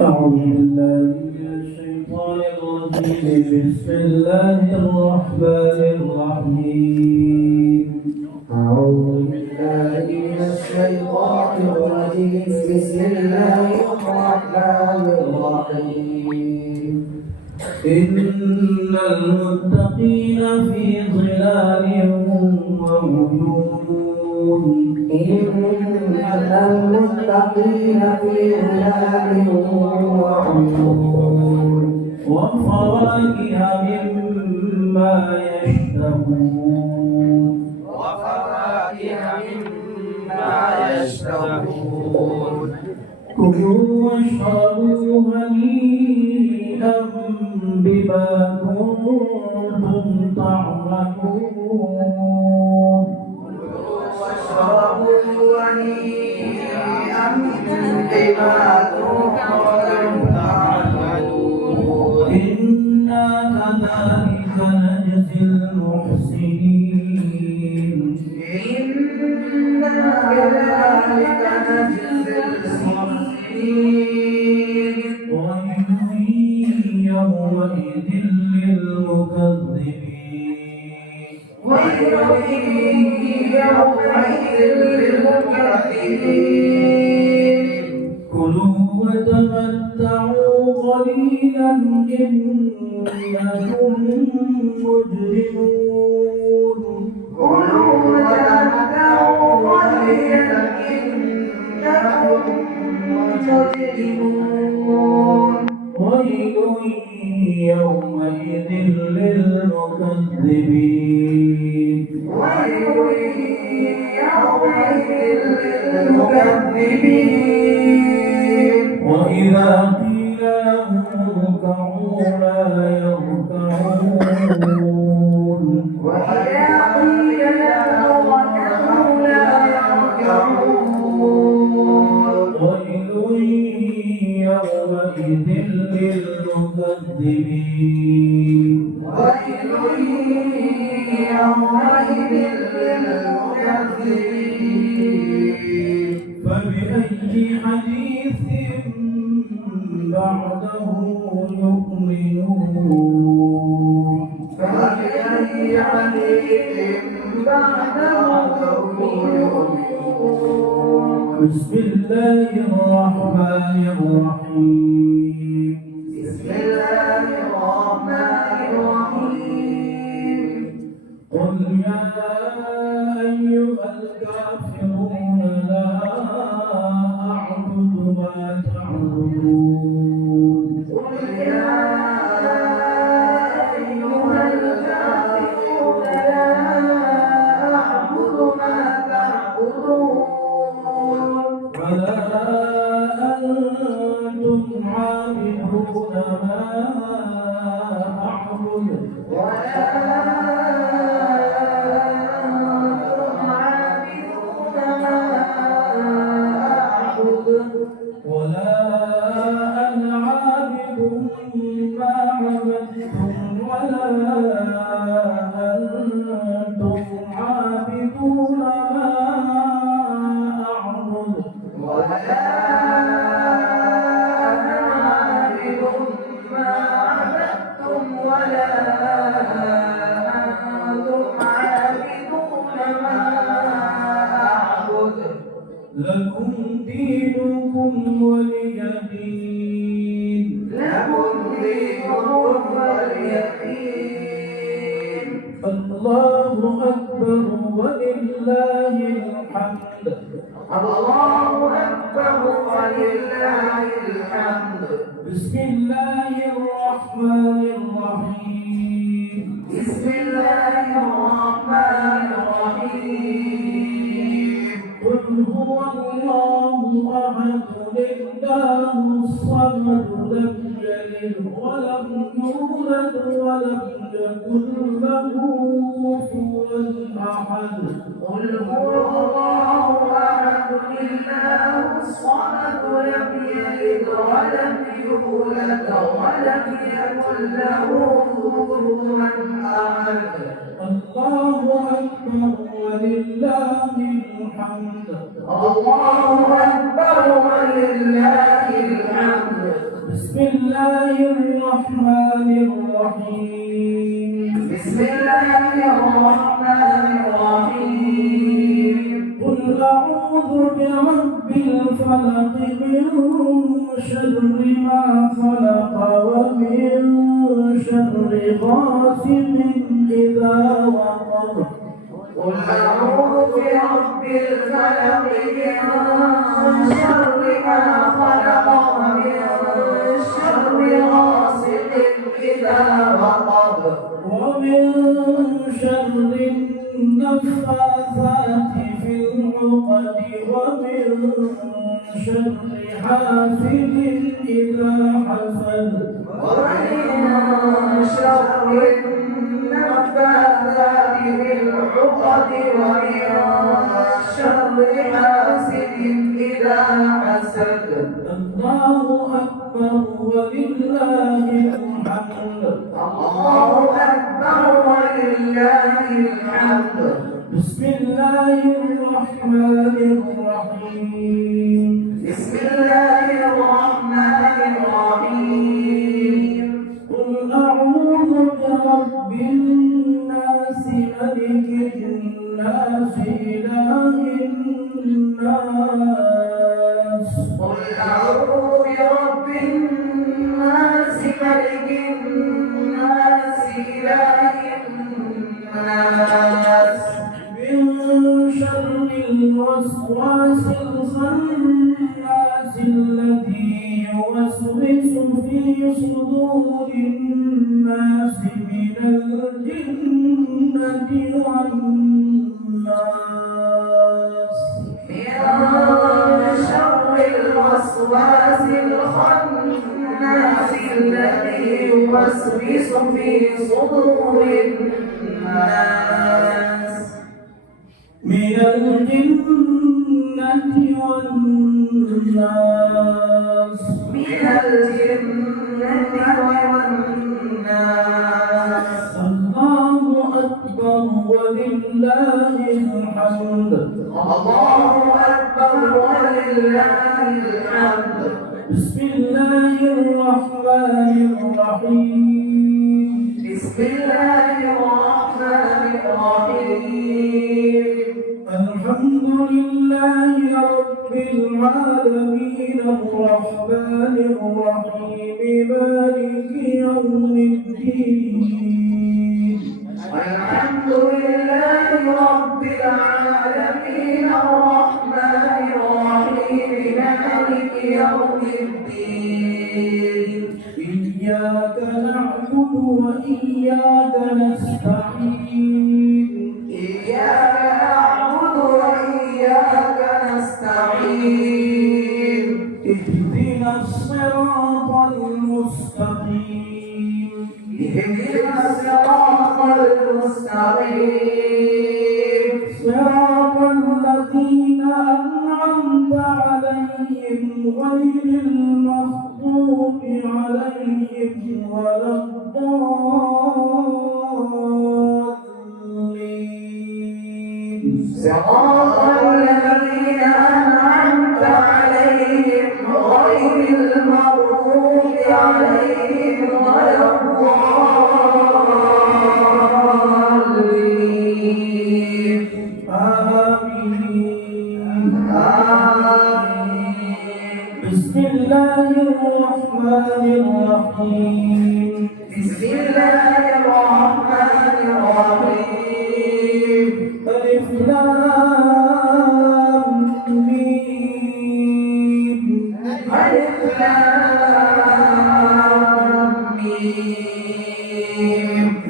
أعوذ بالله من الشيطان الرجيم بسم الله الرحمن الرحيم أعوذ بالله من الشيطان الرجيم بسم الله الرحمن الرحيم إن المتقين في ظلال وعيون إن المتقين في ظلال وعيون وفواكه مما يشتهون كلوا واشربوا هنيئا بما كنتم تعملون إنا كذلك نجزي المحسنين ويل يومئذ للمكذبين كلوا وتمتعوا قليلا إنكم مجرمون ويل يومئذ للمكذبين وإذا قيل لهم اركعوا لا يركعون ويل يومئذ للمكذبين فبأي حديث بعده يؤمنون بسم الله الرحمن الرحيم قل يا أيها الكافرون لا أعبد ما تعبدون ولا أنتم عابدون ما أعبد ولا أنا عابد ما عبدتم ولا أنتم عابدون ما أعبد لكم دينكم ولي دين الله أكبر ولله الحمد بسم الله الرحمن الرحيم قل هو الله أحد الله الصمد لم يلد ولم يولد ولم يكن له كفوا أحد قل هو الله أحد الله الصمد لم يلد ولم يولد ولم يكن له كفوا أحد الله أكبر ولله الحمد الله أكبر ولله الحمد بسم الله الرحمن الرحيم. بسم الله الرحمن الرحيم. قل أعوذ برب الفلق من شر ما خلق ومن شر غاسق إذا وقب. قل أعوذ برب الفلق من شر ما خلق ومن شر غاسق إذا وقب ومن شر النفاثات في العقد ومن شر حاسد إذا حسد ومن شر النفاثات في العقد ومن شر حاسد إذا حسد. الله أكبر ولله الحمد. الله أكبر ولله الحمد. بسم الله الرحمن الرحيم. بسم الله الرحمن الرحيم. قل أعوذ برب الناس ملك الناس إله الناس. قل أعوذ برب الناس ملك الناس إله الناس من شر الوسواس الخناس الذي يوسوس في صدور الناس من الجنة والناس. من شر الوسواس الخناس الذي يوسوس في صدور الناس من الجنة والناس. من الجنة والناس. الله أكبر ولله الحمد. الله أكبر ولله الحمد. بسم الله الرحمن الرحيم. بسم الله الرحمن الرحيم. الحمد لله رب العالمين الرحمن الرحيم مالك يوم الدين. الحمد لله رب العالمين الرحمن الرحيم مالك يوم الدين. إياك نعبد وإياك نستعين. إياك نعبد وإياك نستعين. اهدنا الصراط المستقيم. اهدنا الصراط المستقيم. صراط الذين أنعمت عليهم غير المغضوب عليهم ولا الضالين. صراط الذين أنعمت عليهم غير المغضوب عليهم ولا الضالين. آمين. آمين. بسم الله الرحمن الرحيم. بسم الله الرحمن الرحيم. ألف لام ميم. ألف لام ميم.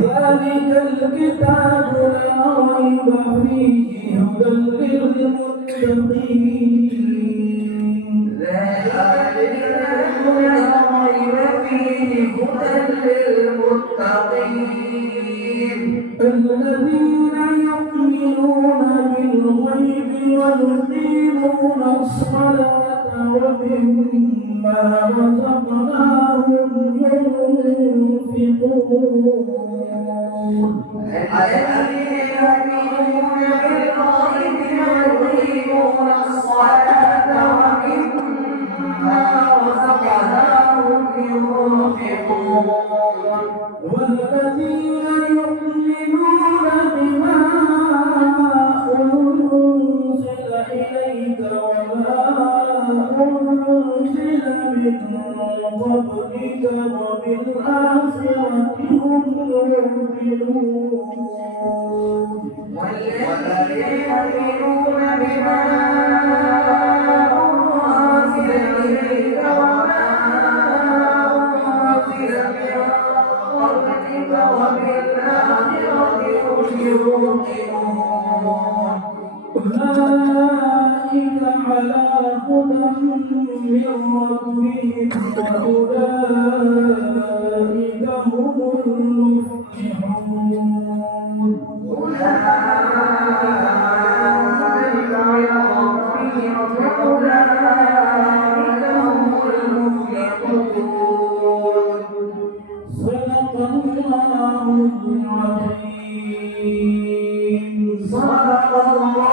ذلك الكتاب لا ريب فيه هدى للمتقين. ذلك الكتاب لا ريب فيه هدى للمتقين. الذين يؤمنون بالغيب ويقيمون الصلاة ومما رزقناهم ينفقون. الذين يؤمنون بالغيب ويقيمون الصلاة ومما رزقناهم والذين يؤمنون بما أنزل إليك وما أنزل من قبلك وبالآخرة هم يوقنون والذين يؤمنون بما أنزل إليك وما أنزل من قبلك وبالآخرة هم يوقنون أولئك على هدى من ربهم وأولئك هم المفلحون أولئك على ربهم وأولئك هم المفلحون صدق الله العظيم صدق الله